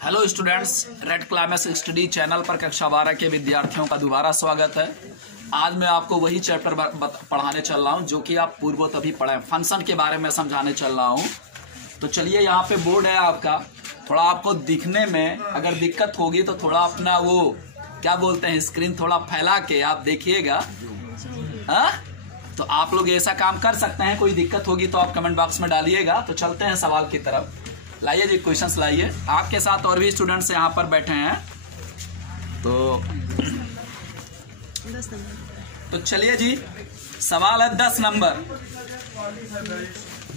Hello students, red climax study channel पर कक्षा 12 के विद्यार्थियों का दोबारा स्वागत है। आज मैं आपको वही चैप्टर पढ़ाने चल रहा हूं जो कि आप पूर्ववत अभी पढ़े, फंक्शन के बारे में समझाने चल रहा हूं। तो चलिए, यहाँ पे बोर्ड है आपका। थोड़ा आपको दिखने में अगर दिक्कत होगी तो थोड़ा अपना वो क्या बोलते हैं, स्क्रीन थोड़ा फैला के आप देखिएगा। तो आप लोग ऐसा काम कर सकते हैं। कोई दिक्कत होगी तो आप कमेंट बॉक्स में डालिएगा। तो चलते हैं सवाल की तरफ। लाइए जी, क्वेश्चंस लाइए। आपके साथ और भी स्टूडेंट्स यहाँ पर बैठे हैं। तो चलिए जी, सवाल है 10 नंबर।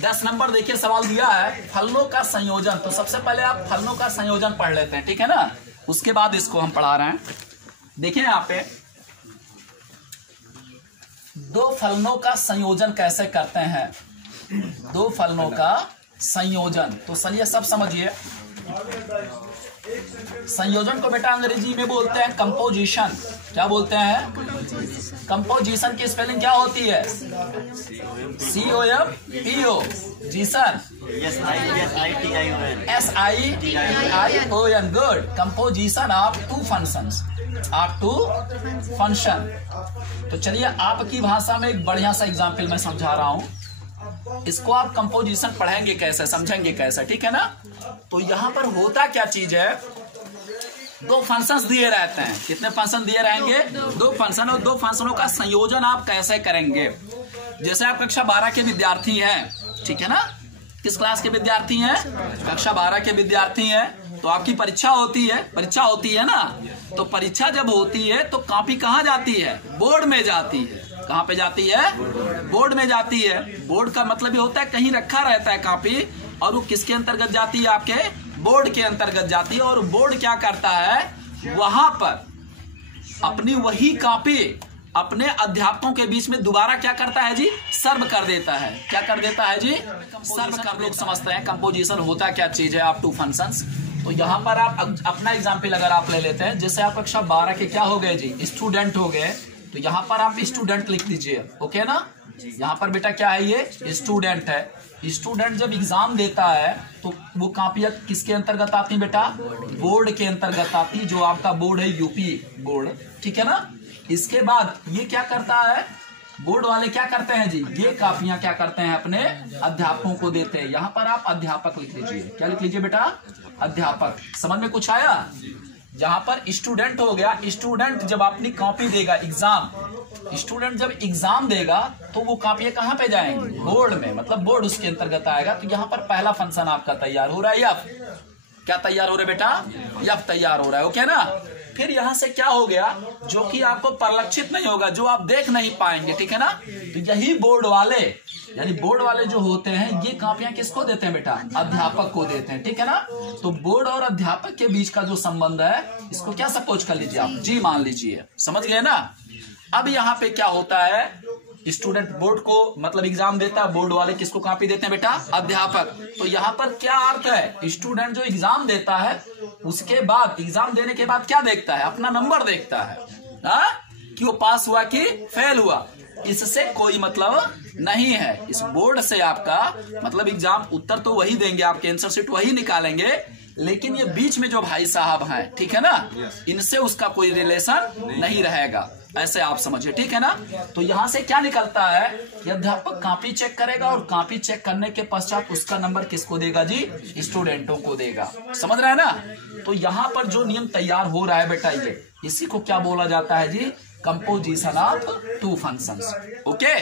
10 नंबर देखिए, सवाल दिया है फलनों का संयोजन। तो सबसे पहले आप फलनों का संयोजन पढ़ लेते हैं, ठीक है ना। उसके बाद इसको हम पढ़ा रहे हैं। देखिए यहाँ पे दो फलनों का संयोजन कैसे करते हैं। दो फलनों का संयोजन, तो चलिए सब समझिए। संयोजन को बेटा अंग्रेजी में बोलते हैं कंपोजिशन। क्या बोलते हैं? कंपोजिशन की स्पेलिंग क्या होती है? COMPO जीसन, SITION। Good. Composition of two functions, function. तो चलिए, आपकी भाषा में एक बढ़िया सा एग्जाम्पल मैं समझा रहा हूं। इसको आप कंपोजिशन पढ़ेंगे कैसे, समझेंगे कैसे, ठीक है ना। तो यहां पर होता क्या चीज है, दो फंक्शंस दिए रहते हैं। कितने फंक्शन दिए रहेंगे? दो फंक्शन। और दो फंक्शनों का संयोजन आप कैसे करेंगे। जैसे आप कक्षा 12 के विद्यार्थी हैं, ठीक है ना। किस क्लास के विद्यार्थी हैं? कक्षा 12 के विद्यार्थी हैं। तो आपकी परीक्षा होती है ना। तो परीक्षा जब होती है तो कॉपी कहाँ जाती है? बोर्ड में जाती है। कहाँ पे जाती है? बोर्ड में जाती है। बोर्ड का मतलब ये होता है कहीं रखा रहता है कॉपी, और वो किसके अंतर्गत जाती है? आपके बोर्ड के अंतर्गत जाती है। और बोर्ड क्या करता है, वहां पर अपनी वही कॉपी अपने अध्यापकों के बीच में दोबारा क्या करता है जी? सर्व कर देता है। क्या कर देता है जी? सर्व कर। लोग समझते हैं कंपोजिशन होता क्या चीज है, आप टू फंक्शंस। तो यहाँ पर आप अपना एग्जाम्पल अगर आप ले लेते हैं, जैसे आप कक्षा 12 के क्या हो गए जी? स्टूडेंट हो गए। तो यहाँ पर आप स्टूडेंट लिख दीजिए, ओके ना। यहाँ पर बेटा क्या है, ये स्टूडेंट है। स्टूडेंट जब एग्जाम देता है तो वो कॉपियां किसके अंतर्गत आती है बेटा? बोर्ड के अंतर्गत आती है, जो आपका बोर्ड है यूपी बोर्ड, ठीक है ना। इसके बाद ये क्या करता है, बोर्ड वाले क्या करते हैं जी? ये कॉपियां क्या करते हैं, अपने अध्यापकों को देते हैं। यहाँ पर आप अध्यापक लिख लीजिए। क्या लिख लीजिए बेटा? अध्यापक। समझ में कुछ आया? जहां पर स्टूडेंट हो गया, स्टूडेंट जब अपनी कॉपी देगा एग्जाम, स्टूडेंट जब एग्जाम देगा तो वो कॉपियां कहाँ पे जाएंगी? बोर्ड में, मतलब बोर्ड उसके अंतर्गत आएगा। तो यहाँ पर पहला फंक्शन आपका तैयार हो रहा है। यफ क्या तैयार हो रहा है बेटा? यफ तैयार हो रहा है, ओके ना। फिर यहां से क्या हो गया, जो कि आपको परिलक्षित नहीं होगा, जो आप देख नहीं पाएंगे, ठीक है ना। तो यही बोर्ड वाले, यानी बोर्ड वाले जो होते हैं, ये कॉपियां किसको देते हैं बेटा? अध्यापक को देते हैं, ठीक है ना। तो बोर्ड और अध्यापक के बीच का जो संबंध है, इसको क्या सपोज कर लीजिए आप? जी मान लीजिए। समझ गए ना। अब यहाँ पे क्या होता है, स्टूडेंट बोर्ड को मतलब एग्जाम देता है, बोर्ड वाले किसको कॉपी देते हैं बेटा? अध्यापक। तो यहाँ पर क्या अर्थ है, स्टूडेंट जो एग्जाम देता है उसके बाद, एग्जाम देने के बाद क्या देखता है? अपना नंबर देखता है, कि वो पास हुआ कि फेल हुआ। इससे कोई मतलब नहीं है। इस बोर्ड से आपका मतलब एग्जाम उत्तर तो वही देंगे, आपके आंसर शीट वही निकालेंगे, लेकिन ये बीच में जो भाई साहब हैं, ठीक है ना, इनसे उसका कोई रिलेशन नहीं रहेगा। ऐसे आप समझिए, ठीक है ना। तो यहां से क्या निकलता है, अध्यापक कॉपी चेक करेगा, और कॉपी चेक करने के पश्चात उसका नंबर किसको देगा जी? स्टूडेंटों को देगा। समझ रहे हैं ना। तो यहाँ पर जो नियम तैयार हो रहा है बेटा, ये इसी को क्या बोला जाता है जी? Composition of two functions. Okay,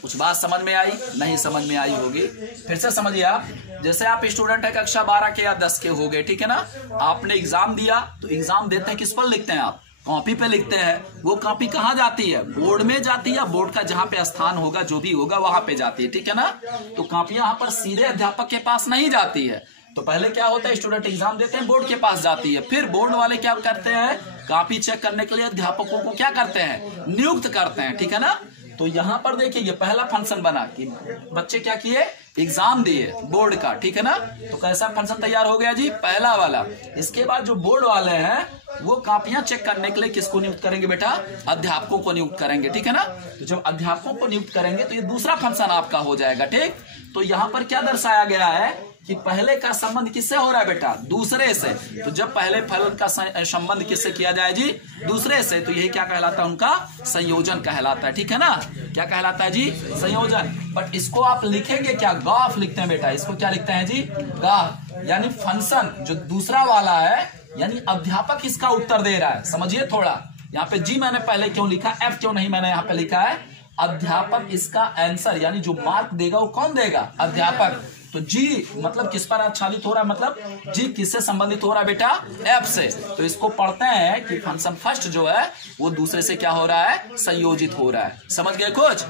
कुछ बात समझ में आई? नहीं समझ में आई होगी, फिर से समझिए आप। जैसे आप स्टूडेंट है कक्षा 12 के या 10 के हो गए, ठीक है ना। आपने एग्जाम दिया, तो एग्जाम देते हैं किस पर लिखते हैं आप? कॉपी पे लिखते हैं। वो कॉपी कहाँ जाती है? बोर्ड में जाती है। बोर्ड का जहां पे स्थान होगा, जो भी होगा, वहां पे जाती है, ठीक है ना। तो कॉपियां यहाँ पर सीधे अध्यापक के पास नहीं जाती है। तो पहले क्या होता है, स्टूडेंट एग्जाम देते हैं, बोर्ड के पास जाती है। फिर बोर्ड वाले क्या करते हैं, कॉपी चेक करने के लिए अध्यापकों को क्या करते हैं? नियुक्त करते हैं, ठीक है ना। तो यहाँ पर देखिए, ये पहला फंक्शन बना कि बच्चे क्या किए? एग्जाम दिए बोर्ड का, ठीक है ना। तो कैसा फंक्शन तैयार हो गया जी? पहला वाला। इसके बाद जो बोर्ड वाले हैं वो कॉपियां चेक करने के लिए किसको नियुक्त करेंगे बेटा? अध्यापकों को नियुक्त करेंगे, ठीक है ना। तो जब अध्यापकों को नियुक्त करेंगे तो ये दूसरा फंक्शन आपका हो जाएगा, ठीक। तो यहाँ पर क्या दर्शाया गया है कि पहले का संबंध किससे हो रहा है बेटा, दूसरे से। तो जब पहले फलन का संबंध किससे किया जाए जी, दूसरे से, तो यही क्या कहलाता है, उनका संयोजन कहलाता है। ठीक है ना, क्या कहलाता है जी, संयोजन। बट इसको आप लिखेंगे क्या, गाफ लिखते हैं बेटा, इसको क्या लिखते हैं जी, गाफ। यानी फंक्शन जो दूसरा वाला है, यानी अध्यापक इसका उत्तर दे रहा है। समझिए थोड़ा, यहाँ पे जी मैंने पहले क्यों लिखा, एफ क्यों नहीं मैंने यहाँ पे लिखा है, अध्यापक इसका आंसर यानी जो मार्क देगा वो कौन देगा, अध्यापक। तो जी मतलब किस पर आच्छादित हो रहा है, मतलब जी किससे संबंधित हो रहा है बेटा, एफ से। तो इसको पढ़ते हैं कि फंक्शन फर्स्ट जो है वो दूसरे से क्या हो रहा है, संयोजित हो रहा है। समझ गए कुछ।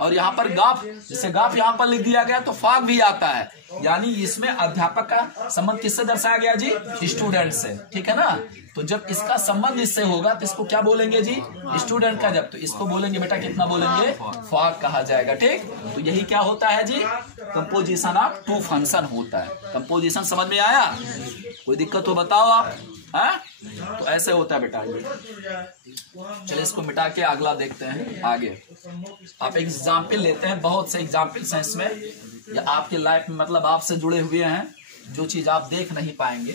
और यहाँ पर गाफ, जैसे गाफ यहाँ पर लिख दिया गया तो फाग भी आता है, यानी इसमें अध्यापक का संबंध किससे दर्शाया गया जी, स्टूडेंट से। ठीक है ना, तो जब इसका संबंध इससे होगा तो इसको क्या बोलेंगे जी, स्टूडेंट का। जब तो इसको बोलेंगे बेटा, कितना बोलेंगे, फाग कहा जाएगा। ठीक, तो यही क्या होता है जी, कंपोजिशन ऑफ टू फंक्शन होता है। कंपोजिशन समझ में आया, कोई दिक्कत हो बताओ आप, है? तो ऐसे होता है बेटा। चलिए इसको मिटा के अगला देखते हैं आगे। आप एग्जाम्पल लेते हैं, बहुत से एग्जाम्पल्स हैं इसमें, या आपके लाइफ में मतलब आपसे जुड़े हुए हैं, जो चीज आप देख नहीं पाएंगे,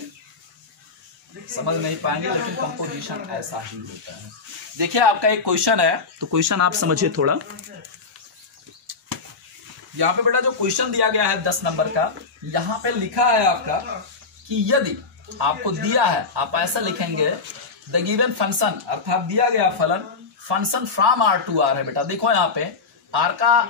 समझ नहीं पाएंगे, लेकिन कंपोजिशन ऐसा ही होता है। देखिए आपका एक क्वेश्चन है, तो क्वेश्चन आप समझिए थोड़ा। यहाँ पे बेटा जो क्वेश्चन दिया गया है 10 नंबर का, यहाँ पे लिखा है आपका कि यदि आपको दिया है, आप ऐसा लिखेंगे, द गिवन फंक्शन, अर्थात दिया गया फलन, function from R to R है बेटा। देखो यहाँ पे आर का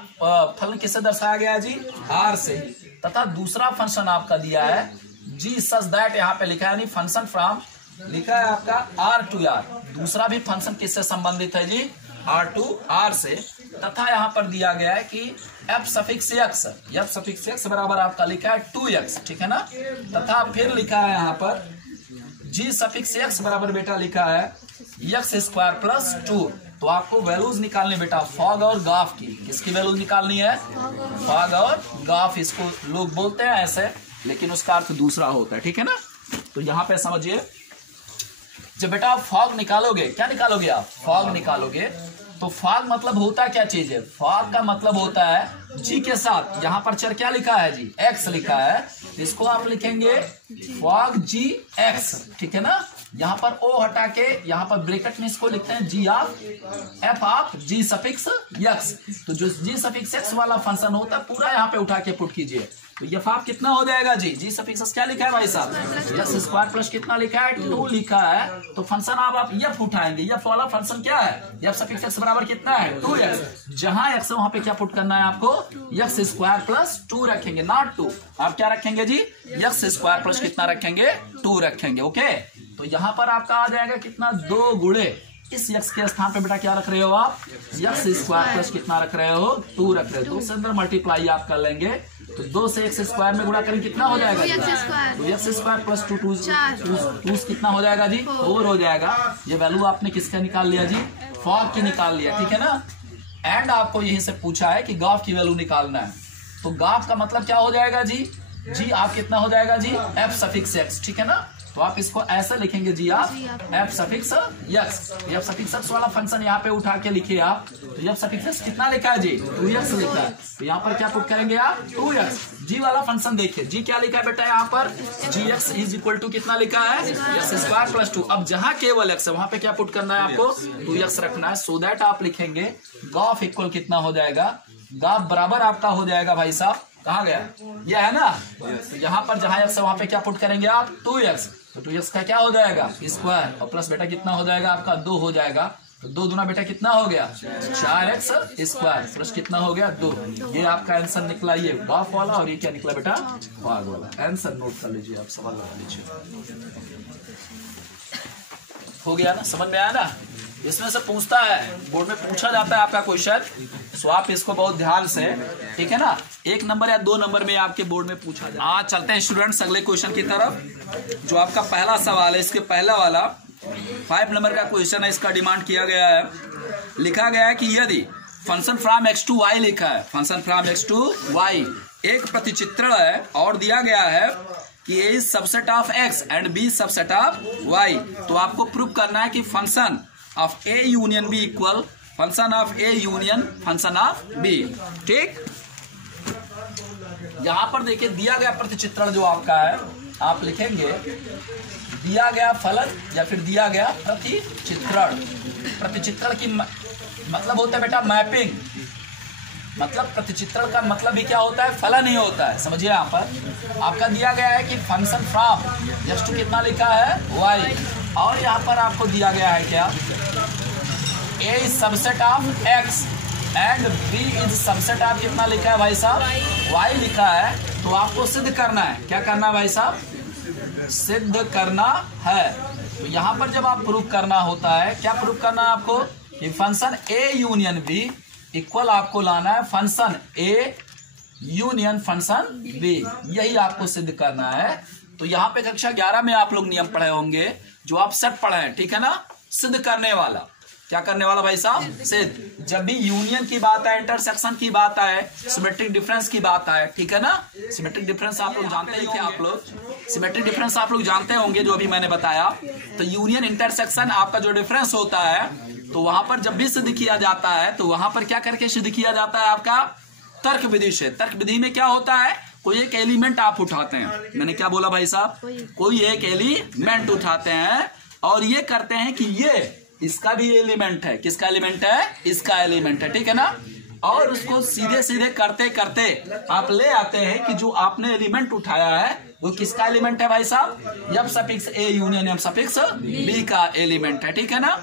फलन किससे दर्शाया गया है जी, आर से, तथा दूसरा फंक्शन आपका दिया है जी सच दैट, यहाँ पे लिखा है, यानी फंक्शन फ्रॉम लिखा है आपका आर टू आर, दूसरा भी फंक्शन किससे संबंधित है जी, आर टू आर से, तथा यहाँ पर दिया गया है कि एफ सफिक्स एक्स बराबर आपका लिखा है 2x। ठीक है ना, तथा फिर लिखा है यहाँ पर जी सफिक्स एक्स बराबर बेटा लिखा है एक्स स्क्वायर प्लस 2। तो आपको वैल्यूज निकालनी बेटा, फॉग और गाफ की। किसकी वैल्यूज निकालनी है, फॉग और गाफ। इसको लोग बोलते हैं ऐसे, लेकिन उसका अर्थ दूसरा होता है। ठीक है ना, तो यहाँ पे समझिए, जब बेटा आप फॉग निकालोगे, क्या निकालोगे आप, फॉग निकालोगे, तो फॉग मतलब होता क्या चीज है, फॉग का मतलब होता है जी के साथ, यहाँ पर चर क्या लिखा है जी, एक्स लिखा है, इसको आप लिखेंगे फॉग जी एक्स। ठीक है ना, यहाँ पर ओ हटा के यहाँ पर ब्रैकेट में इसको लिखते हैं G of F of G suffix X. तो जो जी सफिक्स एक्स वाला फंक्शन होता है पूरा यहाँ पे उठा के पुट कीजिए, तो एफ ऑफ कितना हो जाएगा जी सफिक्स क्या लिखा है भाई साहब, एक्स स्क्वायर प्लस कितना लिखा है, 2 लिखा है। तो फंक्शन आप एफ उठाएंगे, एफ वाला फंक्शन क्या है, एफ सफिक्स एक्स बराबर कितना है 2x। जहां एक्स है वहां पे क्या पुट करना है आपको, एक्स स्क्वायर प्लस 2 रखेंगे, नॉट 2। आप क्या रखेंगे जी, एक्स स्क्वायर प्लस कितना रखेंगे, 2 रखेंगे। ओके, तो यहाँ पर आपका आ जाएगा कितना, 2 गुणे इस x के स्थान पे बेटा क्या रख रहे हो आप, एक्स स्क्वायर प्लस कितना रख रहे हो, 2 रख रहे हो। 2 से अंदर मल्टीप्लाई आप कर लेंगे, तो 2 से एक्स स्क्वायर में गुणा करेंगे कितना हो जाएगा, तो एक्स स्क्वायर प्लस 2 कितना हो जाएगा जी, 4 हो जाएगा। ये वैल्यू आपने किसका निकाल लिया जी, फॉग की निकाल लिया। ठीक है ना, एंड आपको यहीं से पूछा है कि गाफ की वैल्यू निकालना है, तो गाफ का मतलब क्या हो जाएगा जी आप कितना हो जाएगा जी, एफ सफिक्स एक्स। ठीक है ना, तो आप इसको ऐसे लिखेंगे जी आप F suffix x, F suffix X वाला फंक्शन यहाँ पे उठा के लिखिए आप, तो एफ सफिक्स एक्स कितना लिखा है जी, 2x लिखा है, तो यहाँ पर क्या पुट करेंगे आप, 2x। जी वाला फंक्शन देखिए, जी क्या लिखा है बेटा यहाँ पर, जी एक्स इज इक्वल टू कितना लिखा है, एक्स स्क्वायर प्लस 2। अब जहाँ केवल एक्स है वहां पे क्या पुट करना है आपको, 2x रखना है, सो दैट आप लिखेंगे गाफ इक्वल कितना हो जाएगा, गाफ बराबर आपका हो जाएगा भाई साहब, कहाँ गया, यह है ना, तो यहाँ पर जहां एक्स है वहां पे क्या पुट करेंगे आप, 2x। तो 2x का क्या हो जाएगा, स्क्वायर, और प्लस बेटा कितना हो जाएगा आपका, 2 हो जाएगा। तो 2 दूना बेटा कितना हो गया, 4x स्क्वायर प्लस कितना हो गया, 2। ये आपका आंसर निकला, ये गाफ वाला, और ये क्या निकला बेटा, फॉग वाला। आंसर नोट कर लीजिए आप, सवाल लगा लीजिए। हो गया ना, समझ में आया ना। इसमें से पूछता है, बोर्ड में पूछा जाता है आपका क्वेश्चन, सो आप इसको बहुत ध्यान से, ठीक है ना, 1 नंबर या 2 नंबर में आपके बोर्ड में पूछा जाता है। आज चलते हैं स्टूडेंट्स अगले क्वेश्चन की तरफ। जो आपका पहला सवाल है, इसके पहला वाला 5 नंबर का क्वेश्चन है, इसका डिमांड किया गया है, लिखा गया है कि यदि function from x to y लिखा है, function from x to y एक प्रतिचित्रण है, और दिया गया है कि a is subset of x and b subset of y, तो आपको प्रूव करना है कि function of a union b equal function of a union function of b। ठीक, यहां पर देखिए दिया गया प्रतिचित्रण जो आपका है, आप लिखेंगे दिया गया फलन या फिर दिया गया प्रतिचित्रण। प्रतिचित्रण की मतलब होता है बेटा मैपिंग, मतलब प्रतिचित्रण का मतलब भी क्या होता है, फलन ही होता है। समझिए यहाँ पर आपका दिया गया है कि फंक्शन फ्रॉम x टू कितना लिखा है y, और यहाँ पर आपको दिया गया है क्या, a is subset of x and b is subset of कितना लिखा है भाई साहब, y लिखा है। तो आपको सिद्ध करना है, क्या करना है भाई साहब, सिद्ध करना है। तो यहाँ पर जब आप प्रूफ करना होता है, क्या प्रूफ करना है आपको, कि function a union b equal आपको लाना है function a union function b, यही आपको सिद्ध करना है। तो यहाँ पे कक्षा 11 में आप लोग नियम पढ़े होंगे जो आप सेट पढ़े हैं, ठीक है ना। सिद्ध करने वाला, क्या करने वाला भाई साहब, सिद्ध। जब भी यूनियन की बात है, इंटरसेक्शन की बात है, सिमेट्रिक डिफरेंस की बात है, ठीक है ना। सिमेट्रिक डिफरेंस आप लोग जानते ही, आप लोग सिमेट्रिक डिफरेंस आप लोग जानते होंगे जो अभी मैंने बताया। तो यूनियन इंटरसेक्शन आपका जो डिफरेंस होता है, तो वहां पर जब भी सिद्ध किया जाता है तो वहां पर क्या करके सिद्ध किया जाता है आपका, तर्क विधि से। तर्क विधि में क्या होता है, कोई एक एलिमेंट आप उठाते हैं, मैंने क्या बोला भाई साहब, कोई एक एलिमेंट उठाते हैं और ये करते हैं कि ये इसका भी एलिमेंट है, किसका एलिमेंट है, इसका एलिमेंट है, ठीक है ना। और उसको सीधे सीधे करते करते आप ले आते हैं कि जो आपने एलिमेंट उठाया है वो किसका एलिमेंट है भाई साहब, f suffix A union f suffix B का एलिमेंट है, ठीक है ना।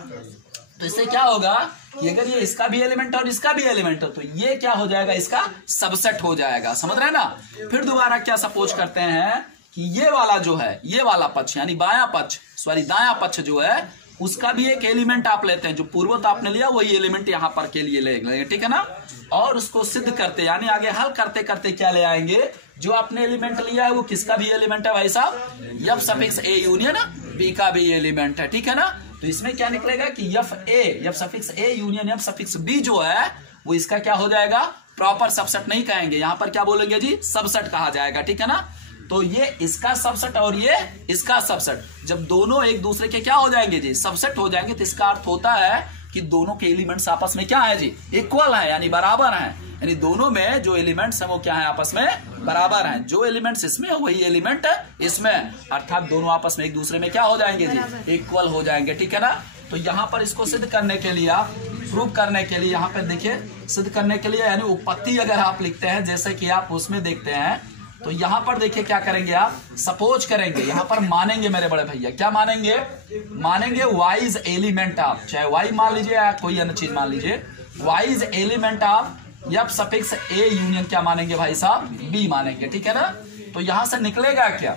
तो इससे क्या होगा कि अगर ये इसका भी एलिमेंट और इसका भी एलिमेंट हो तो ये क्या हो जाएगा, इसका सबसेट हो जाएगा, समझ रहे हैं ना। फिर दोबारा क्या सपोज करते हैं कि ये वाला जो है, ये वाला पक्ष यानी बायां पक्ष, सॉरी दायां पक्ष जो है, उसका भी एक एलिमेंट आप लेते हैं, जो पूर्वत आपने लिया वही एलिमेंट यहाँ पर के लिए लेंगे, ठीक है ना। और उसको सिद्ध करते यानी आगे हल करते करते क्या ले आएंगे, जो आपने एलिमेंट लिया है वो किसका भी एलिमेंट है भाई साहब, f suffix A union B का भी एलिमेंट है, ठीक है ना। तो इसमें क्या निकलेगा कि f suffix A union f suffix B जो है वो इसका क्या हो जाएगा, प्रॉपर सबसेट नहीं कहेंगे, यहाँ पर क्या बोलेंगे जी, सबसेट कहा जाएगा, ठीक है ना। तो ये इसका सबसेट और ये इसका सबसेट, जब दोनों एक दूसरे के क्या हो जाएंगे जी, सबसेट हो जाएंगे, तो इसका अर्थ होता है कि दोनों के एलिमेंट्स आपस में क्या है जी, इक्वल है, यानी बराबर हैं। यानी दोनों में जो एलिमेंट्स हैं वो क्या है, आपस में बराबर हैं। जो एलिमेंट्स इसमें है वही एलिमेंट इसमें, अर्थात दोनों आपस में एक दूसरे में क्या हो जाएंगे जी, इक्वल हो जाएंगे, ठीक है ना। तो यहाँ पर इसको सिद्ध करने के लिए, आप प्रूव करने के लिए, यहाँ पे देखिए सिद्ध करने के लिए यानी उत्पत्ति अगर आप लिखते हैं, जैसे कि आप उसमें देखते हैं, तो यहाँ पर देखिए क्या करेंगे, आप सपोज करेंगे, यहाँ पर मानेंगे मेरे बड़े भैया, क्या मानेंगे, मानेंगे वाइज एलिमेंट ऑफ, चाहे वाई मान लीजिए या कोई अन्य चीज मान लीजिए, wise element of f suffix A union क्या मानेंगे भाई साहब, बी मानेंगे, ठीक है ना। तो यहां से निकलेगा क्या,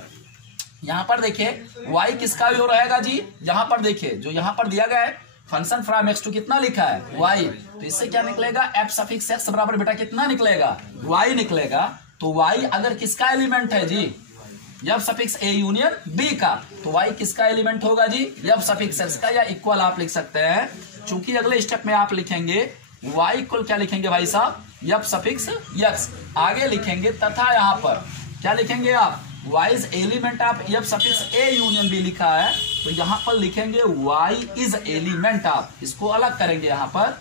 यहां पर देखिए वाई किसका भी रहेगा जी, यहां पर देखिए जो यहां पर दिया गया है फंक्शन फ्रॉम एक्स टू कितना लिखा है, वाई, तो इससे क्या निकलेगा, एफ सफिक्स एक्स बराबर बेटा कितना निकलेगा, वाई निकलेगा। तो y अगर किसका एलिमेंट है G, F suffix A union B का, तो y किसका एलिमेंट होगा जी, एफ सफिक्स एक्स का, या इक्वल आप लिख सकते हैं। चूंकि अगले स्टेप में आप लिखेंगे y इक्वल क्या लिखेंगे भाई साहब, एफ सफिक्स एक्स, आगे लिखेंगे तथा यहाँ पर क्या लिखेंगे आप, y is element of f suffix A union B लिखा है, तो यहाँ पर लिखेंगे y इज एलिमेंट ऑफ, इसको अलग करेंगे, यहाँ पर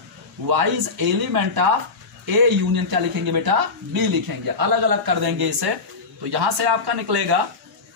y is element of A union क्या लिखेंगे बेटा, बी लिखेंगे, अलग अलग कर देंगे इसे। तो यहां से आपका निकलेगा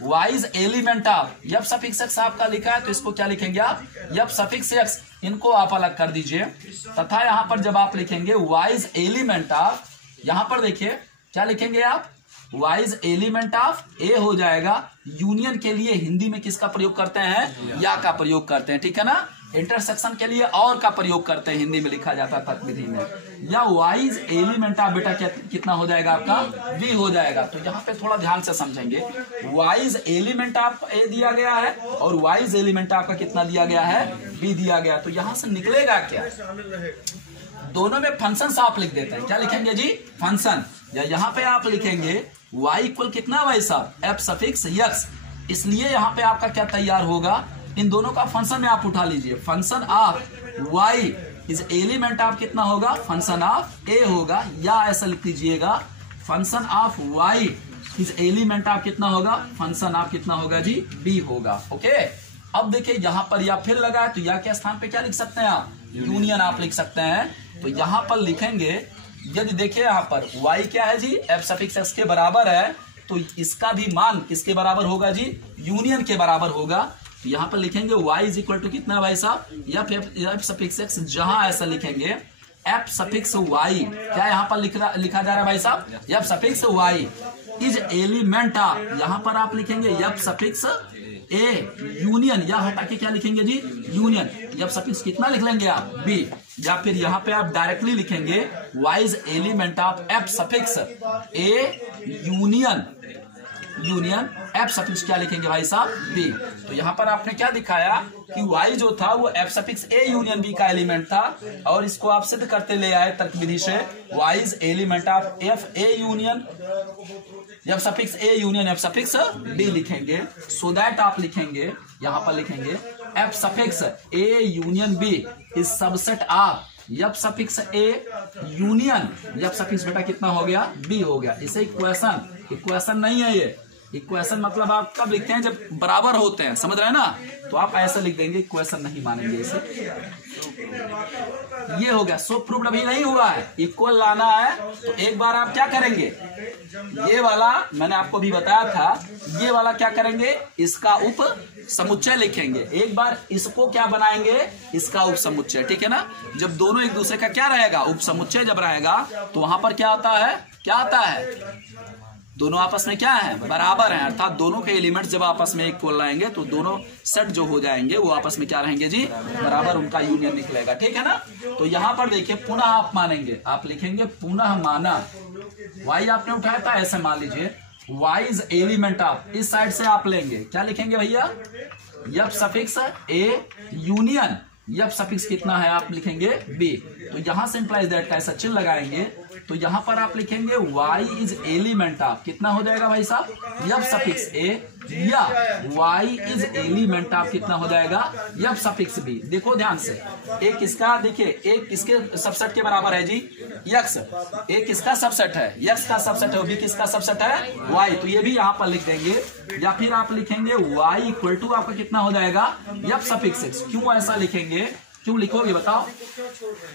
wise element of f suffix x आपका लिखा है, तो इसको क्या लिखेंगे आप, एफ सफिक्स एक्स, इनको आप अलग कर दीजिए, तथा यहां पर जब आप लिखेंगे वाइज एलिमेंट ऑफ, यहां पर देखिए क्या लिखेंगे आप, वाइज एलिमेंट ऑफ ए हो जाएगा, यूनियन के लिए हिंदी में किसका प्रयोग करते हैं, या का प्रयोग करते हैं, ठीक है ना। इंटरसेक्शन के लिए और का प्रयोग करते हैं, हिंदी में लिखा जाता है तर्क विधि में, या वाइज एलिमेंट ऑफ बेटा कितना हो जाएगा आपका, बी हो जाएगा। तो यहाँ पे थोड़ा ध्यान से समझेंगे, वाइज एलिमेंट ऑफ ए दिया गया है और वाइज एलिमेंट ऑफ का कितना दिया गया है, बी दिया गया। तो यहाँ से निकलेगा क्या, दोनों में फंक्शन आप लिख देते हैं, क्या लिखेंगे जी, फंक्शन, या यहाँ पे आप लिखेंगे y इक्वल कितना भाई साहब, एफ सफिक्स एक्स, इसलिए यहाँ पे आपका क्या तैयार होगा, इन दोनों का फंक्शन में आप उठा लीजिए, function of y is element of कितना होगा, फंक्शन ऑफ a होगा, या ऐसा लिख लीजिएगा function of y is element of कितना होगा, फंक्शन ऑफ कितना होगा जी, b होगा, ओके। अब देखिए यहाँ पर या फिर लगा है, तो या के स्थान पे क्या लिख सकते हैं आप, यूनियन आप लिख सकते हैं। तो यहाँ पर लिखेंगे यदि देखिए यहाँ पर y क्या है जी, f सफिक्स x के बराबर है, तो इसका भी मान किसके बराबर होगा जी, यूनियन के बराबर होगा। तो यहाँ पर लिखेंगे y इज इक्वल टू कितना है भाई साहब, f सफिक्स x, जहां ऐसा लिखेंगे f सफिक्स y, क्या यहाँ पर लिखा जा रहा है भाई साहब, f suffix y is element of, यहाँ पर आप लिखेंगे f सफिक्स a यूनियन, या हटा के क्या लिखेंगे जी, यूनियन, f सफिक्स कितना लिख लेंगे आप, b, या फिर यहाँ पे आप डायरेक्टली लिखेंगे y is element of f suffix a union f suffix क्या लिखेंगे भाई साहब, b। तो यहाँ पर आपने क्या दिखाया कि y जो था वो f suffix a union b का एलिमेंट था, और इसको आप सिद्ध करते ले आए तर्क विधि से, y is element of f union f suffix b लिखेंगे। सो दैट आप लिखेंगे, यहाँ पर लिखेंगे f suffix a union b is subset of f suffix a union f suffix बेटा कितना हो गया, b हो गया। इसे इक्वेशन नहीं है, ये इक्वेशन मतलब आप कब लिखते हैं, जब बराबर होते हैं, समझ रहे हैं ना, तो आप ऐसा लिख देंगे, इक्वेशन नहीं मानेंगे इसे। ये हो गया, सो प्रूव्ड अभी नहीं हुआ है, इक्वल लाना है। तो एक बार आप क्या करेंगे, ये वाला मैंने आपको भी बताया था, ये वाला क्या करेंगे, इसका उप समुच्चय लिखेंगे। एक बार इसको क्या बनाएंगे, इसका उप समुच्चय, ठीक है ना। जब दोनों एक दूसरे का क्या रहेगा, उप समुच्चय जब रहेगा, तो वहां पर क्या आता है, क्या आता है, दोनों आपस में क्या है, बराबर हैं, अर्थात दोनों के एलिमेंट्स जब आपस में इक्वल लाएंगे तो दोनों सेट जो हो जाएंगे वो आपस में क्या रहेंगे जी, बराबर, उनका यूनियन निकलेगा, ठीक है ना। तो यहाँ पर देखिए पुनः आप मानेंगे, आप लिखेंगे पुनः माना, y आपने उठाया था, ऐसे मान लीजिए y इज एलिमेंट ऑफ, इस साइड से आप लेंगे, क्या लिखेंगे भैया, f suffix a union f suffix कितना है, आप लिखेंगे b। तो यहां से इंप्लाइज दैट का ऐसा चिन्ह लगाएंगे, तो यहां पर आप लिखेंगे y इज एलिमेंट ऑफ, कितना हो जाएगा भाई साहब, f सफिक्स a, या y इज एलिमेंट ऑफ कितना हो जाएगा, f सफिक्स b। देखो ध्यान से, एक किसका, देखिए एक किसके सबसेट के बराबर है जी, x, एक किसका सबसेट है, x का सबसेट है, b किसका सबसेट है, y। तो ये भी यहां पर लिख देंगे, या फिर आप लिखेंगे y इक्वल टू आपका कितना हो जाएगा, f सफिक्स x। क्यों ऐसा लिखेंगे, क्यों लिखोगे बताओ,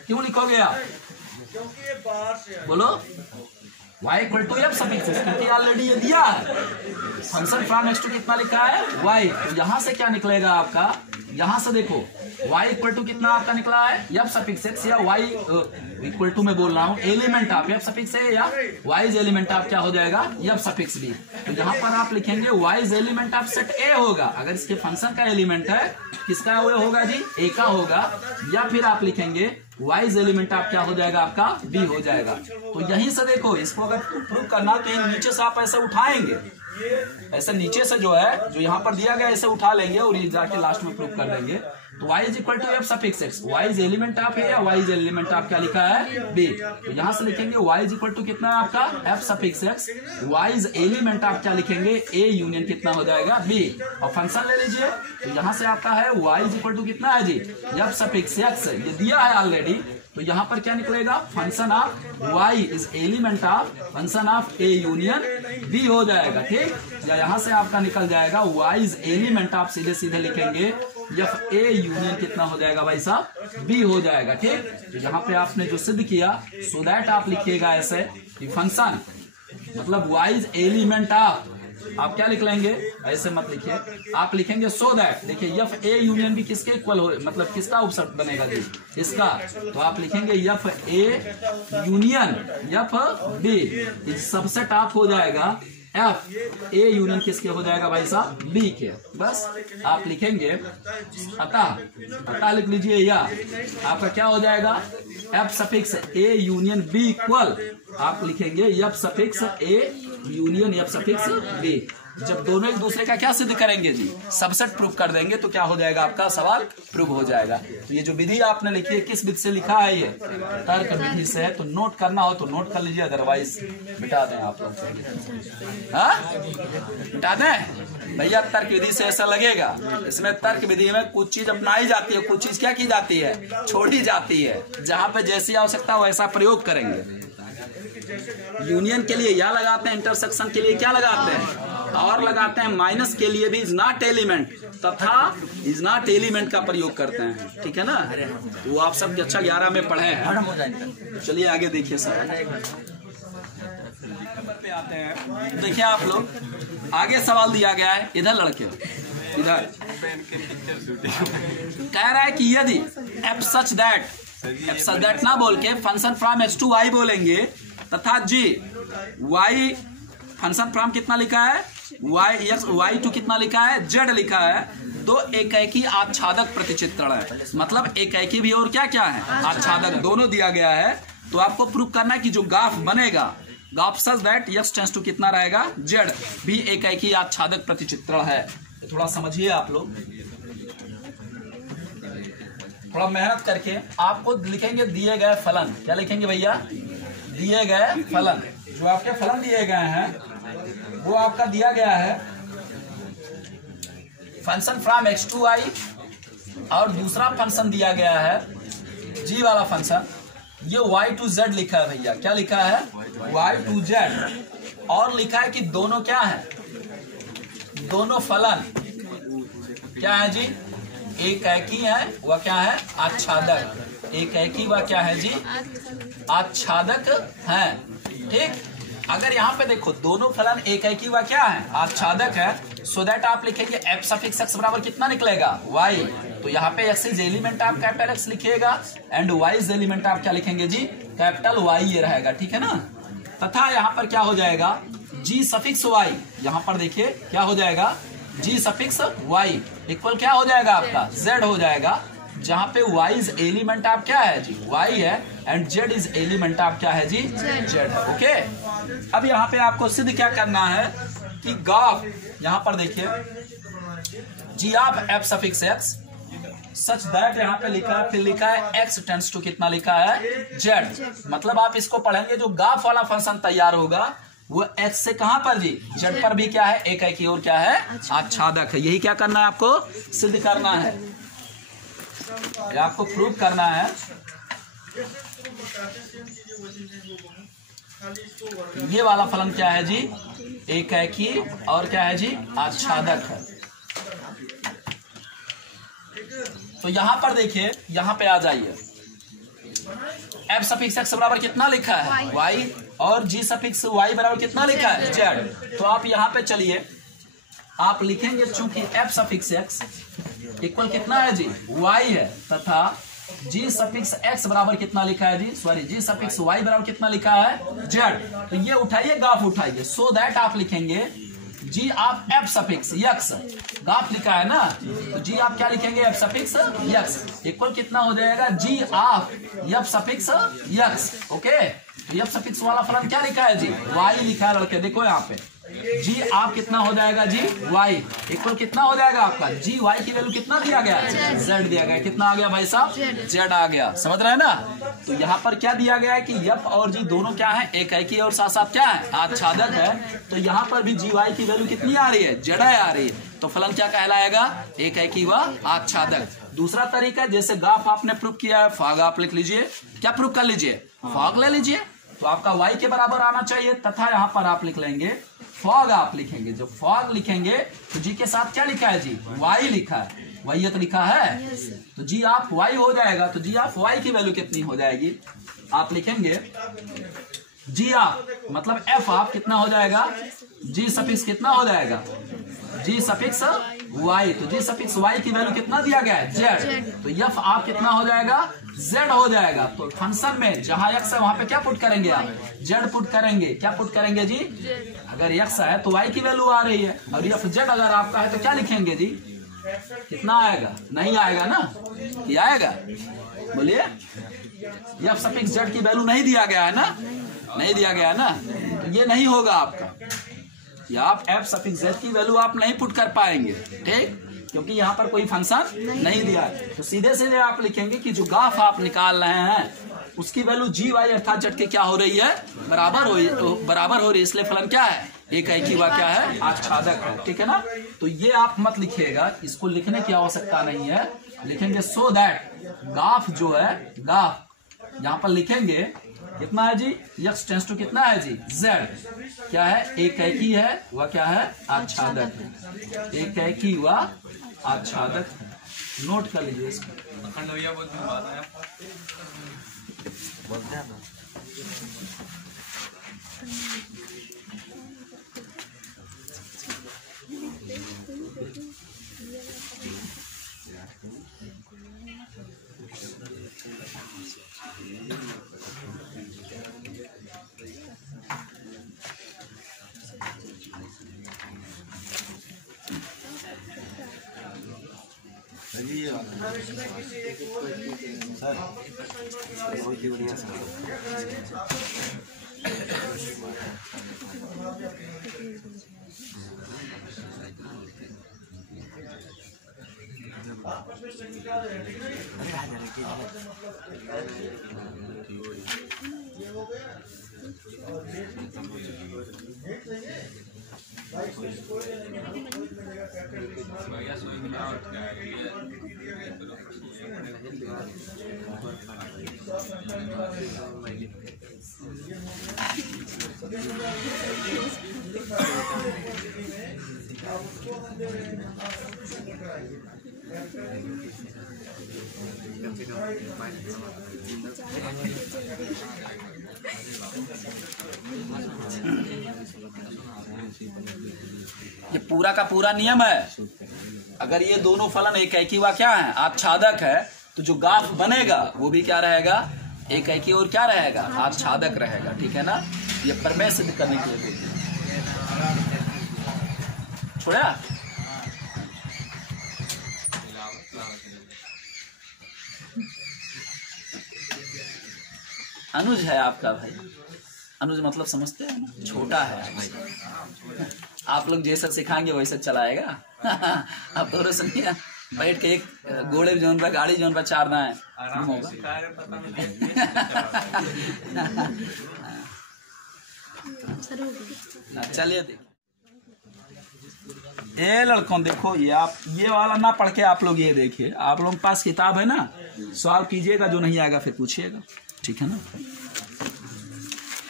क्यों लिखोगे आप, बोलो, y equal to f suffix x, क्योंकि ऑलरेडी ये दिया है, फंक्शन फ्रॉम x टू कितना लिखा है, y। तो यहां से क्या निकलेगा आपका, यहां से देखो y इक्वल टू कितना आपका निकला है, f सफिक्स x, या y इक्वल टू मैं बोल रहा हूं element of f suffix a, या y इज एलिमेंट ऑफ क्या हो जाएगा, f सफिक्स b। तो यहां पर आप लिखेंगे y is element of set a होगा, अगर इसके फंक्शन का एलिमेंट है, किसका होगा जी, a का होगा, या फिर आप लिखेंगे y इज एलिमेंट ऑफ क्या हो जाएगा आपका, b हो जाएगा। तो यहीं से देखो, इसको अगर प्रूव करना तो नीचे से आप ऐसे उठाएंगे, ऐसे नीचे से जो है, जो यहाँ पर दिया गया ऐसे उठा लेंगे और ये जाके लास्ट में प्रूव कर देंगे। तो y is equal to f suffix x, y is element of है, या y इज एलिमेंट ऑफ क्या लिखा है, b। तो यहां से लिखेंगे y इज इक्वल टू कितना है आपका, f suffix x, y is element of क्या लिखेंगे, a यूनियन कितना हो जाएगा, b। और फंक्शन ले लीजिए, तो यहां से आपका है y इज इक्वल टू कितना है जी, f सफिक्स x, ये दिया है ऑलरेडी। तो यहां पर क्या निकलेगा, function of y is element of function of a union b हो जाएगा, ठीक। या यहां से आपका निकल जाएगा y इज एलिमेंट ऑफ, सीधे सीधे लिखेंगे f a यूनियन कितना हो जाएगा भाई साहब, b हो जाएगा, ठीक। तो यहाँ पे आपने जो सिद्ध किया, सो दैट आप लिखिएगा ऐसे कि फंक्शन मतलब y इज एलिमेंट ऑफ, आप क्या लिख लेंगे, ऐसे मत लिखिए, आप लिखेंगे सो दैट, देखिए f a यूनियन भी किसके इक्वल हो, मतलब किसका उपसेट बनेगा जी, इसका। तो आप लिखेंगे f a union f b इस सबसेट ऑफ हो जाएगा f a यूनियन किसके हो जाएगा भाई साहब, b के। बस आप लिखेंगे अतः लिख लीजिए, या आपका क्या हो जाएगा, f suffix a union b equal, आप लिखेंगे f suffix a union f suffix b। जब दोनों एक दूसरे का क्या सिद्ध करेंगे जी, सबसेट प्रूव कर देंगे, तो क्या हो जाएगा आपका सवाल प्रूव हो जाएगा। तो ये जो विधि आपने लिखी है, किस विधि से लिखा है, ये तर्क विधि से है। तो नोट करना हो तो नोट कर लीजिए, अदरवाइज मिटा दें आप लोग, मिटा दें भैया। तर्क विधि से ऐसा लगेगा, इसमें तर्क विधि में कुछ चीज अपनाई जाती है, कुछ चीज क्या की जाती है, छोड़ी जाती है। जहां पे जैसी आवश्यकता हो वैसा प्रयोग करेंगे। यूनियन के लिए या लगाते हैं, इंटरसेक्शन के लिए क्या लगाते हैं, और लगाते हैं माइनस के लिए भी इज नॉट एलिमेंट तथा इज नॉट एलिमेंट का प्रयोग करते हैं, ठीक है ना। तो वो आप सब कक्षा 11 में पढ़े हैं। चलिए आगे देखिए सर पे आते हैं। देखिए आप लोग आगे सवाल दिया गया है, इधर लड़के इधर कह रहा है कि यदि f such that ना बोल के function from x to y बोलेंगे तथा g y फंक्शन फ्रॉम कितना लिखा है y to कितना लिखा है z लिखा है, दो एकाएकी आच्छादक प्रतिचित्रण है। मतलब एकाएकी भी और क्या क्या है आच्छादक दोनों दिया गया है। तो आपको प्रूव करना है कि जो ग्राफ बनेगा graph such that x tends to कितना रहेगा z भी एकाएकी आच्छादक प्रतिचित्रण है। थोड़ा समझिए आप लोग, थोड़ा मेहनत करके आपको लिखेंगे दिए गए फलन। क्या लिखेंगे भैया? दिए गए फलन। जो आपके फलन दिए गए हैं वो आपका दिया गया है function from x to y और दूसरा फंक्शन दिया गया है g वाला फंक्शन, ये y to z लिखा है भैया। क्या लिखा है? y to z। और लिखा है कि दोनों क्या है, दोनों फलन क्या है जी? एकाएकी है वह क्या है आच्छादक। एकाएकी वह क्या है जी? आच्छादक है। ठीक, अगर यहाँ पे देखो दोनों फलन एकाएकी वह क्या है आच्छादक है, सो दैट आप लिखेंगे f सफिक्स x बराबर कितना निकलेगा y। तो यहाँ पे x इज एलिमेंट आप कैपिटल X लिखिएगा एंड y इज एलिमेंट आप क्या लिखेंगे जी? कैपिटल Y ये रहेगा, ठीक है ना। तथा यहाँ पर क्या हो जाएगा g सफिक्स y, यहाँ पर देखिए क्या हो जाएगा g सफिक्स y इक्वल क्या हो जाएगा आपका z हो जाएगा, जहाँ पे y इज एलिमेंट आप क्या है जी? y है एंड z इज एलिमेंट आप क्या है जी? z है। ओके, अब यहाँ पे आपको सिद्ध क्या करना है कि ग्राफ यहाँ पर देखिए g of f suffix x such that यहाँ पे लिखा है, फिर लिखा है x टेंड्स टू कितना लिखा है z। मतलब आप इसको पढ़ेंगे जो ग्राफ वाला फंक्शन तैयार होगा वो x से कहां पर जी? z पर भी क्या है एकाएकी और क्या है आच्छादक है। यही क्या करना है आपको सिद्ध करना है, आपको प्रूव करना है। ये वाला फलन क्या है जी? एकाएकी और क्या है जी? आच्छादक है। तो यहां पर देखिए, यहां पे आ जाइए, f सफिक्स x बराबर कितना लिखा है y और g सफिक्स y बराबर कितना लिखा है z। तो आप यहाँ पे चलिए आप लिखेंगे चूंकि f सफिक्स x इक्वल कितना है जी? y है तथा g सफिक्स x बराबर कितना लिखा है जी? सॉरी, g सफिक्स y बराबर कितना लिखा है z। तो ये उठाइए ग्राफ उठाइए, सो दैट आप लिखेंगे g of f suffix x, graph लिखा है ना, तो g आप क्या लिखेंगे? f सफिक्स x इक्वल कितना हो जाएगा g of f suffix x। Okay, तो f सफिक्स वाला फलन क्या लिखा है जी? y लिखा है लड़के, देखो यहाँ पे g आप कितना हो जाएगा जी? y इक्वल कितना हो जाएगा आपका g y की वैल्यू कितना दिया गया है? z दिया गया। कितना आ गया भाई साहब? z आ गया। समझ रहे हैं ना। तो यहाँ पर क्या दिया गया है कि f और g दोनों क्या है एकाएकी और साथ साथ क्या है आच्छादक है। तो यहाँ पर भी g y की वैल्यू कितनी आ रही है? z आ रही है। तो फलन क्या कहलाएगा? एकाएकी व आच्छादक। दूसरा तरीका जैसे ग्राफ आपने प्रूव किया है, फॉग आप लिख लीजिए। क्या प्रूव कर लीजिए? फॉग ले लीजिए, तो आपका y के बराबर आना चाहिए तथा यहाँ पर आप लिख लेंगे फॉग आप लिखेंगे। जो फॉग लिखेंगे तो जी के साथ क्या लिखा है जी? y लिखा है, y तो लिखा है, तो जी आप y हो जाएगा। तो जी आप y की वैल्यू कितनी हो जाएगी? आप लिखेंगे जी आप मतलब f आप कितना हो जाएगा? g सफिक्स कितना हो जाएगा? g suffix y। तो g सफिक्स y की वैल्यू कितना दिया गया है? z। तो f आप कितना हो जाएगा? z हो जाएगा। तो फंक्शन में जहां x है वहां पे क्या पुट करेंगे आप? z पुट करेंगे। क्या पुट करेंगे जी? अगर x है तो y की वैल्यू आ रही है और f z अगर आपका है तो क्या लिखेंगे जी? कितना आएगा? नहीं आएगा ना, क्या आएगा? बोलिए, f सफिक्स z की वैल्यू नहीं दिया गया है ना, नहीं दिया गया है ना, तो ये नहीं होगा आपका। या आप f सफिक्स z की वैल्यू आप नहीं पुट कर पाएंगे, ठीक, क्योंकि यहाँ पर कोई फंक्शन नहीं दिया है। तो सीधे सीधे आप लिखेंगे कि जो ग्राफ आप निकाल रहे हैं उसकी वैल्यू जी वाई अर्थात जेड के क्या हो रही है? बराबर हो रही है। इसलिए फलन क्या है? एकाएकी व क्या है? आच्छादक है, ठीक है ना। तो ये आप मत लिखिएगा, इसको लिखने की आवश्यकता नहीं है। लिखेंगे सो दैट ग्राफ जो है, ग्राफ यहाँ पर लिखेंगे कितना है जी, x टेंस टू कितना है जी, z। क्या है, एकैकी है, वह क्या है, आच्छादक है, एकैकी व आच्छादक है। नोट कर लीजिए इसको। बोलते हैं ना। सर बहुत ही बढ़िया सर। ये पूरा का पूरा नियम है। अगर ये दोनों फलन एकैकी व क्या है, आच्छादक है, तो जो गाफ बनेगा वो भी क्या रहेगा, एकैकी और क्या रहेगा, आच्छादक रहेगा। ठीक है ना, ये प्रमेय सिद्ध करने के लिए छोड़ा। अनुज है आपका भाई, अनुज मतलब समझते हैं, छोटा है भाई। आप लोग जैसा सिखाएंगे वैसा चलाएगा। आप तो सुनिए, बैठ के एक घोड़े जोन पर, गाड़ी जोन पर चारना है, चलिए देखिए। ये लड़कों देखो, ये आप ये वाला ना पढ़ के आप लोग ये देखिए, आप लोगों के पास किताब है ना, सवाल कीजिएगा, जो नहीं आएगा फिर पूछिएगा। ठीक है ना।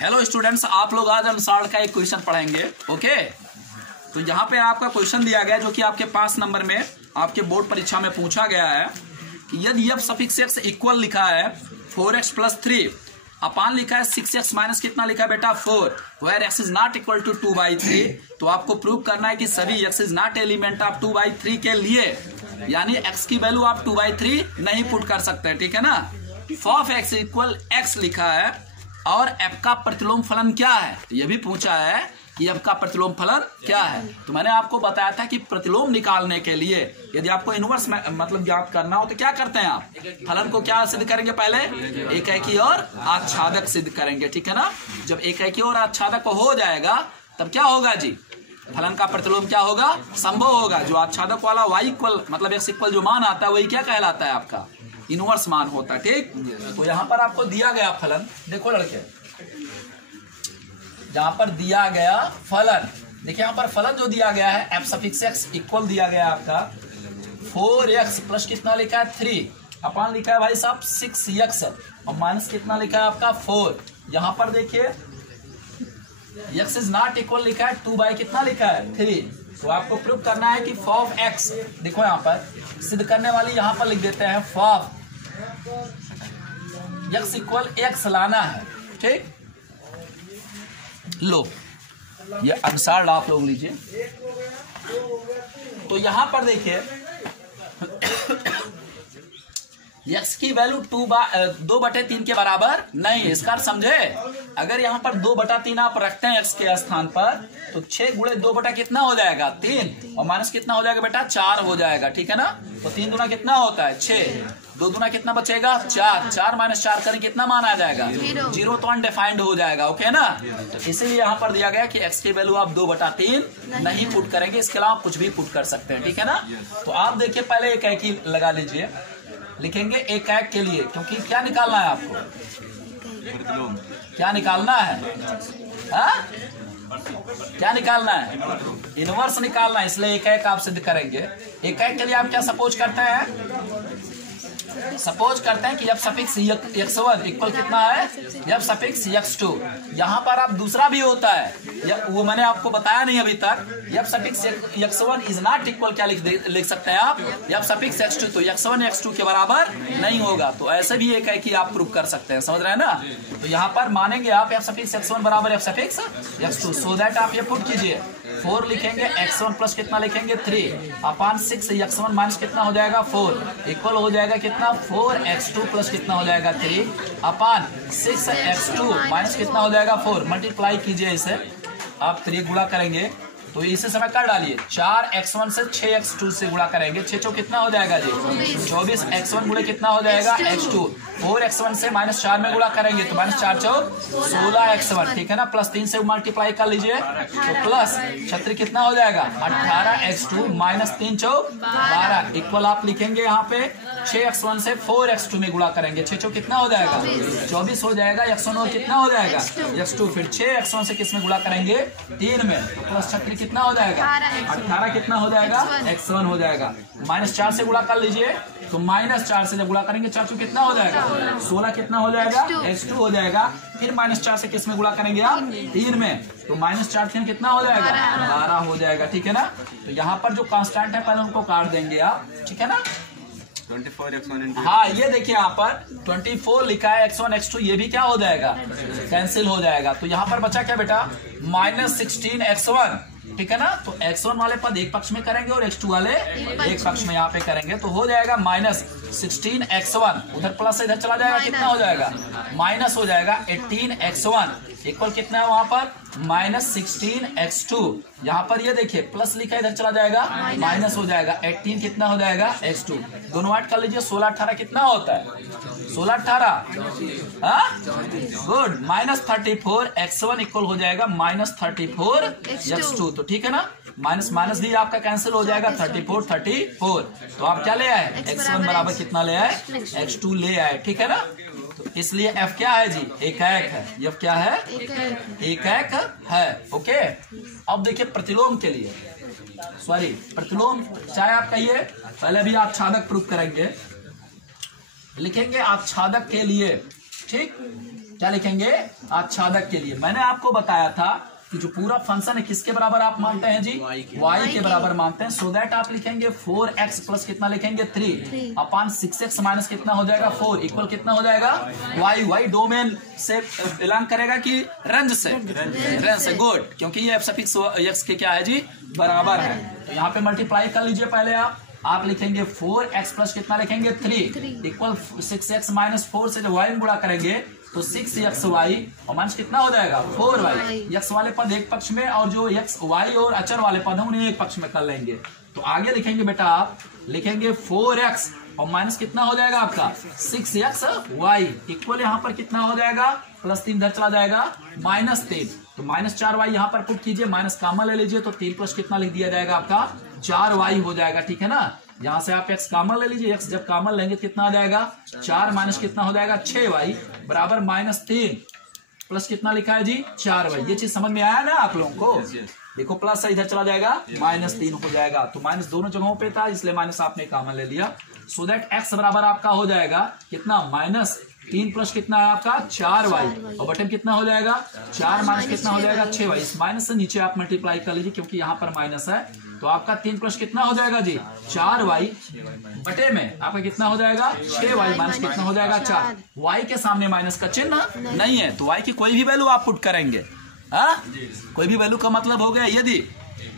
हेलो स्टूडेंट्स, आप लोग आज अनुसार का एक क्वेश्चन पढ़ेंगे। ओके, तो यहाँ पे आपका क्वेश्चन दिया गया जो कि आपके 5 नंबर में आपके बोर्ड परीक्षा में पूछा गया है कि यदि f सफिक्स x इक्वल लिखा है 4x + 3 अपान लिखा है 6x माइनस कितना लिखा है बेटा 4, where x is not equal to 2/3, तो आपको प्रूव करना है कि सभी x is not element of 2/3 के लिए, यानी x की वैल्यू आप 2/3 नहीं पुट कर सकते। ठीक है ना। f x इक्वल x लिखा है और f का प्रतिलोम फलन क्या है, तो ये भी पूछा है कि f का प्रतिलोम फलन क्या है। तो मैंने आपको बताया था कि प्रतिलोम निकालने के लिए यदि आपको इनवर्स मतलब ज्ञात करना हो तो क्या करते हैं आप, फलन को क्या सिद्ध करेंगे, पहले एकैकी और आच्छादक सिद्ध करेंगे। ठीक है ना। जब एकैकी और आच्छादक हो जाएगा तब क्या होगा जी, फलन का प्रतिलोम क्या होगा, संभव होगा। जो आच्छादक वाला y इक्वल मतलब x इक्वल जो मान आता है वही क्या कहलाता है, आपका इनवर्स मान होता है। ठीक, तो यहाँ पर आपको दिया गया फलन, देखो लड़के, जहां पर दिया गया फलन, देखिए यहाँ पर फलन जो दिया गया है f सफिक्स x इक्वल दिया गया आपका 4x प्लस कितना लिखा है 3 अपान लिखा है भाई साहब 6x और माइनस कितना लिखा है आपका 4। यहाँ पर देखिए x इज नॉट इक्वल लिखा है 2 कितना लिखा है 3, तो आपको प्रूव करना है कि f x, देखो यहाँ पर सिद्ध करने वाली यहाँ पर लिख देते हैं f x इक्वल x लाना है। ठीक, लो ये अनुसार आप लोग लीजिए। तो यहां पर देखिए x की वैल्यू 2/3 के बराबर नहीं, इसका अर्थ समझे। अगर यहाँ पर 2/3 आप रखते हैं x के स्थान पर तो 6 × 2 कितना हो जाएगा 3 और माइनस कितना हो जाएगा बेटा 4 हो जाएगा। ठीक है ना। तो 3 दूना कितना होता है 6, 2 दूना कितना बचेगा 4, 4 - 4 करें कितना मान आ जाएगा 0, तो अनडिफाइंड हो जाएगा। ओके ना। तो इसीलिए यहाँ पर दिया गया कि x की वैल्यू आप 2/3 नहीं पुट करेंगे, इसके अलावा कुछ भी पुट कर सकते हैं। ठीक है ना। तो आप देखिए पहले एकैकी लगा लीजिए, लिखेंगे एकैक के लिए, क्योंकि क्या निकालना है आपको, क्या निकालना है, क्या निकालना है, इनवर्स निकालना है, इसलिए एकैक आप सिद्ध करेंगे। एकैक के लिए आप क्या सपोज करते हैं, सपोज करते हैं कि एफ सफिक्स x1 इक्वल कितना है, एफ सफिक्स x2। यहाँ पर आप दूसरा भी होता है, वो मैंने आपको बताया नहीं अभी तक। F suffix x1 is not equal क्या लिख सकते हैं आप, एफ सफिक्स x2, तो x1 x2 के बराबर नहीं होगा। तो ऐसे भी एक है कि आप प्रूव कर सकते हैं, समझ रहे हैं ना। तो यहाँ पर मानेंगे आप एफ सफिक्स x1 बराबर F suffix x2, so that आप ये पुट कीजिए 4 लिखेंगे, x1 प्लस कितना लिखेंगे 3 अपान 6 x1 माइनस कितना हो जाएगा 4 इक्वल हो जाएगा कितना 4x2 प्लस कितना हो जाएगा 3 अपान 6x2 माइनस कितना हो जाएगा 4। मल्टीप्लाई कीजिए इसे आप, 3 गुणा करेंगे तो इसे समय कर डालिए, 4x1 से 6x2 से गुणा करेंगे, 6 कितना हो जाएगा जी 24, x1 गुणे कितना हो जाएगा x2, 4x1 से -4 में गुणा करेंगे तो -4 चौक 16x1, ठीक है ना। प्लस 3 से मल्टीप्लाई कर लीजिए तो प्लस 36 कितना हो जाएगा 18x2 माइनस 3 चौक 12 इक्वल आप लिखेंगे यहाँ पे 6x1 से 4x2 में गुणा करेंगे, 6 कितना हो जाएगा 24 हो जाएगा, x1 और कितना हो जाएगा x2, फिर 6x1 से किस में गुणा करेंगे 3 में, प्लस 36 कितना हो जाएगा 18 कितना हो जाएगा x1 हो जाएगा, -4 से गुणा कर लीजिए तो -4 से जब गुणा करेंगे 4 कितना हो जाएगा 16 कितना हो जाएगा x2 हो जाएगा, फिर -4 से किस में गुणा करेंगे आप 3 में, तो -4 3 कितना हो जाएगा 12 हो जाएगा, ठीक है ना। तो यहाँ पर जो कांस्टेंट है पहले उनको काट देंगे आप, ठीक है ना। 24x1 हाँ ये देखिए यहाँ पर 24 लिखा है, x1 x2 ये भी क्या हो जाएगा कैंसिल हो जाएगा। तो यहाँ पर बचा क्या बेटा -16x1, ठीक है ना। तो x1 वाले पद एक पक्ष में करेंगे और x2 वाले एक पक्ष में यहाँ पे करेंगे, तो हो जाएगा -16x1, उधर प्लस इधर चला जाएगा कितना हो जाएगा माइनस हो जाएगा 18x1 इक्वल कितना है वहां पर -16x2, यहाँ पर ये देखिए प्लस लिखा है इधर चला जाएगा माइनस हो जाएगा 18 कितना हो जाएगा x2, दोनों ऐड कर लीजिए 16 18 कितना होता है 16 18 गुड -34x1 इक्वल हो जाएगा -34x2, तो ठीक है ना। माइनस माइनस भी आपका कैंसिल हो जाएगा 34 तो आप क्या ले आए x1 बराबर कितना ले आए x2 ले आए, ठीक है ना। तो इसलिए f क्या है जी एक है, f क्या है एक है, ओके। अब देखिए प्रतिलोम के लिए, सॉरी प्रतिलोम चाहे आप कहिए, पहले भी आप छादक प्रूफ करेंगे, लिखेंगे आप छादक के लिए, ठीक क्या लिखेंगे आप छादक के लिए। मैंने आपको बताया था कि जो पूरा फंक्शन है किसके बराबर आप मानते हैं जी y के बराबर मानते हैं, सो दैट आप लिखेंगे 4x प्लस कितना लिखेंगे 3 अपान 6x माइनस कितना हो जाएगा 4 इक्वल कितना हो जाएगा y डोमेन से बिलोंग करेगा कि रेंज से गुड, क्योंकि ये सफिक्स x के क्या है जी बराबर है। तो यहाँ पे मल्टीप्लाई कर लीजिए पहले आप लिखेंगे 4x प्लस कितना लिखेंगे 3 इक्वल 6x माइनस 4 से जब y में गुणा करेंगे तो 6xy और माइनस कितना हो जाएगा 4y, x वाले पद एक पक्ष में और जो x y और अचर वाले पद हैं उन्हें एक पक्ष में कर लेंगे। तो आगे लिखेंगे बेटा आप लिखेंगे 4x और माइनस कितना हो जाएगा आपका 6xy इक्वल यहाँ पर कितना हो जाएगा +3 इधर चला जाएगा -3, तो -4y यहाँ पर पुट कीजिए, माइनस कॉमन ले लीजिए तो 3 प्लस कितना लिख दिया जाएगा आपका 4y हो जाएगा, ठीक है ना। यहाँ से आप x कॉमन ले लीजिए, x जब कॉमन लेंगे कितना आ जाएगा 4 माइनस कितना हो जाएगा 6y बराबर -3 प्लस कितना लिखा है जी 4y। ये चीज समझ में आया ना आप लोगों को, देखो प्लस इधर चला जाएगा -3 हो जाएगा, तो माइनस दोनों जगहों पे था इसलिए माइनस आपने कॉमन ले लिया, सो दैट x बराबर आपका हो जाएगा कितना -3 प्लस कितना है आपका 4y और बटन कितना हो जाएगा 4 माइनस कितना हो जाएगा 6y। इस माइनस से नीचे आप मल्टीप्लाई कर लीजिए क्योंकि यहाँ पर माइनस है, तो आपका 3 प्लस कितना हो जाएगा जी 4y बटे में आपका कितना हो जाएगा 6y माइनस कितना हो जाएगा 4, y के सामने माइनस का चिन्ह नहीं है तो y की कोई भी वैल्यू आप पुट करेंगे, कोई भी वैल्यू का मतलब हो गया यदि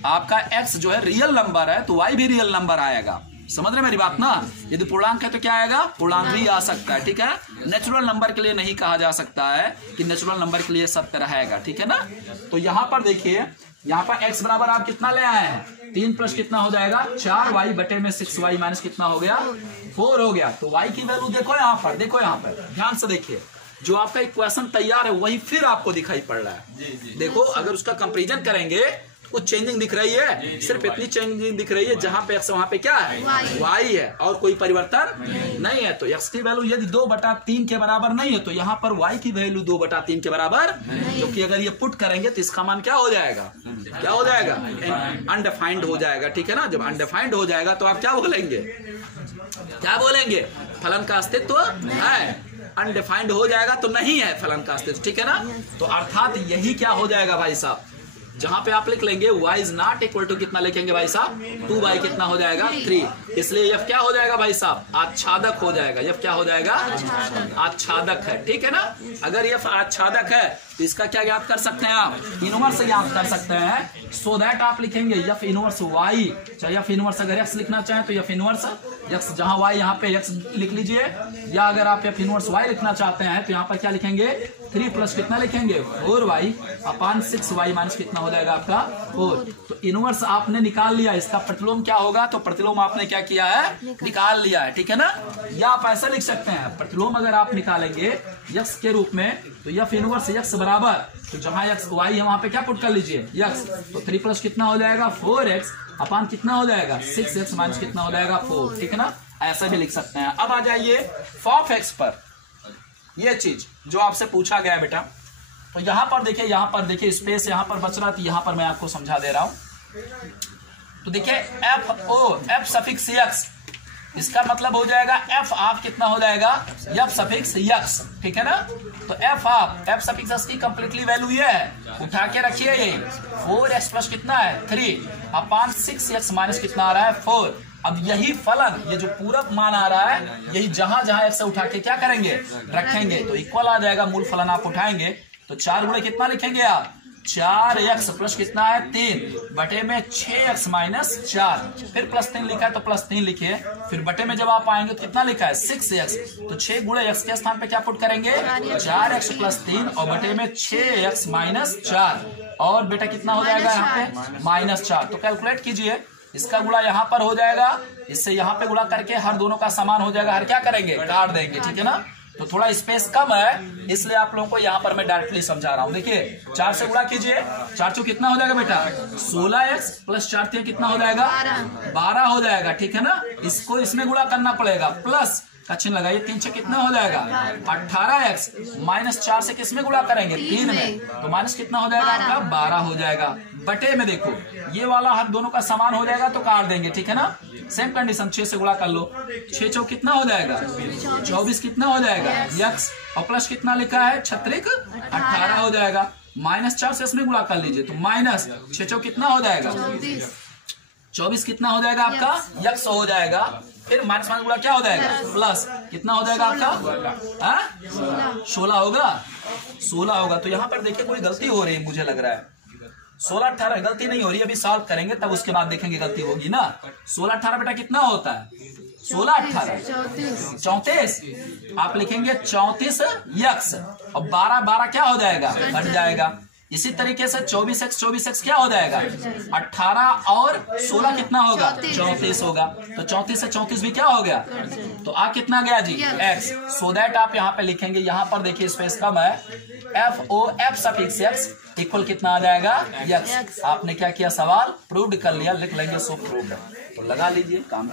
आपका x जो है रियल नंबर है तो y भी रियल नंबर आएगा, समझ रहे मेरी बात ना। यदि पूर्णांक है तो क्या आएगा पूर्णांक भी आ सकता है, ठीक है। नेचुरल नंबर के लिए नहीं कहा जा सकता है कि नेचुरल नंबर के लिए सत्य रहेगा, ठीक है ना। तो यहाँ पर देखिए यहाँ पर x बराबर आप कितना ले आए हैं 3 प्लस कितना हो जाएगा 4y बटे में 6y माइनस कितना हो गया 4 हो गया। तो y की वैल्यू देखो यहाँ पर, देखो यहाँ पर ध्यान से देखिए, जो आपका इक्वेशन तैयार है वही फिर आपको दिखाई पड़ रहा है। देखो अगर उसका कंपैरिजन करेंगे कुछ चेंजिंग दिख रही है? सिर्फ इतनी चेंजिंग दिख रही है, जहां पे x वहां पे क्या है? y है, और कोई परिवर्तन नहीं है। तो x की वैल्यू यदि 2/3 के बराबर नहीं है तो यहाँ पर y की वैल्यू 2/3 के बराबर, क्योंकि अगर ये पुट करेंगे तो इसका मान क्या हो जाएगा? क्या हो जाएगा? अनडिफाइंड हो जाएगा। ठीक है ना, जब अनडिफाइंड हो जाएगा तो आप क्या बोलेंगे? क्या बोलेंगे? फलन का अस्तित्व है। अनडिफाइंड हो जाएगा तो नहीं है फलन का अस्तित्व। ठीक है ना, तो अर्थात यही क्या हो जाएगा भाई साहब, जहां पे आप लिख लेंगे y is not equal to, कितना लिखेंगे भाई साहब? 2y कितना हो जाएगा? 3। इसलिए f क्या हो जाएगा भाई साहब? आच्छादक हो जाएगा। f क्या हो जाएगा? आच्छादक है। ठीक है ना, अगर f आच्छादक है तो इसका क्या ज्ञात कर सकते हैं आप? इनवर्स ज्ञात कर सकते हैं। सो दैट आप लिखेंगे f इनवर्स y, चाहे f इनवर्स अगर x लिखना चाहें तो f इनवर्स x, जहां y यहाँ पे x लिख लीजिए, या अगर आप f इनवर्स y लिखना चाहते हैं तो यहाँ पर क्या लिखेंगे? 3 प्लस कितना लिखेंगे? 4y अपान 6y माइनस कितना हो जाएगा आपका? 4। तो इनवर्स आपने निकाल लिया, इसका प्रतिलोम क्या होगा? तो प्रतिलोम आपने क्या किया है? निकाल लिया है। ठीक है ना, या आप ऐसा लिख सकते हैं, प्रतिलोम अगर आप निकालेंगे x के रूप में तो f इनवर्स x बराबर, तो जहां x y है वहां पे क्या पुट कर लीजिए? x। तो 3 प्लस कितना हो जाएगा? 4x अपान कितना हो जाएगा? 6x माइनस कितना हो जाएगा? 4। ठीक है ना, ऐसा भी लिख सकते हैं। अब आ जाइए फॉफ x पर, ये चीज जो आपसे पूछा गया है बेटा, तो यहां पर देखिए स्पेस यहां पर बच रहा, तो यहां पर मैं आपको समझा दे रहा हूं। तो देखिए f सफिक्स x, इसका मतलब हो जाएगा f ऑफ कितना हो जाएगा? f suffix x। ठीक है ना, तो f सफिक्स x की कंप्लीटली वैल्यू ये है, उठा के रखिए ये 4x प्लस कितना है? 3 अपान 6x माइनस कितना आ रहा है? 4। अब यही फलन, ये जो पूरा मान आ रहा है, यही जहां जहां x से उठा के क्या करेंगे? रखेंगे, तो इक्वल आ जाएगा। मूल फलन आप उठाएंगे तो 4 गुणे कितना लिखेंगे आप? 4x प्लस कितना है? 3 बटे में 6x माइनस 4, फिर प्लस 3 लिखा है तो प्लस 3 लिखिए, फिर बटे में जब आप आएंगे तो कितना लिखा है? 6x। तो 6 गुणे x के स्थान पे क्या पुट करेंगे? 4x प्लस 3 और बटे में 6x माइनस 4, और बेटा कितना हो जाएगा यहाँ पे? -4। तो कैलकुलेट कीजिए, इसका गुणा यहाँ पर हो जाएगा, इससे यहाँ पे गुणा करके हर दोनों का समान हो जाएगा, हर क्या करेंगे? काट देंगे। ठीक है ना, तो थोड़ा स्पेस कम है इसलिए आप लोगों को यहाँ पर मैं डायरेक्टली समझा रहा हूँ। देखिए 4 से गुणा कीजिए, 4 चौ कितना हो जाएगा बेटा? 16x प्लस 4 3 कितना हो जाएगा? 12 हो जाएगा। ठीक है ना, इसको इसमें गुणा करना पड़ेगा, प्लस का चिन्ह लगाइए, 3 से कितना हो जाएगा? 18x माइनस 4 से किसमें गुणा करेंगे? 3 में, तो माइनस कितना हो जाएगा आपका? 12 हो जाएगा। बटे में देखो ये वाला हर दोनों का समान हो जाएगा तो काट देंगे। ठीक है ना, सेम कंडीशन, 6 से गुणा कर लो, 6 चौ कितना हो जाएगा? 24 कितना हो जाएगा? x, और प्लस कितना लिखा है? 18 हो जाएगा। -4 से इसमें गुणा कर लीजिए, तो माइनस 6 चौ कितना हो जाएगा? 24 कितना हो जाएगा आपका? x हो जाएगा। फिर माइनस गुणा क्या हो जाएगा? प्लस कितना हो जाएगा आपका? 16 होगा। 16 होगा। तो यहाँ पर देखिए कोई गलती हो रही है, मुझे लग रहा है 16-18 गलती नहीं हो रही, अभी सॉल्व करेंगे तब उसके बाद देखेंगे गलती होगी ना। 16-18 बेटा कितना होता है? 16-18 34, आप लिखेंगे 34x, और 12 क्या हो जाएगा? कट जाएगा। इसी तरीके से 24x क्या हो जाएगा? 18 और 16 कितना होगा? 34 होगा। तो 34 से 34 भी क्या हो गया? तो आ कितना गया जी? x। सो दैट आप यहाँ पे लिखेंगे, यहाँ पर देखिए स्पेस कम है, f सफिक्स x इक्वल कितना आ जाएगा? x। आपने क्या किया? सवाल प्रूव्ड कर लिया, लिख लेंगे सो प्रूव्ड। तो लगा लीजिए, काम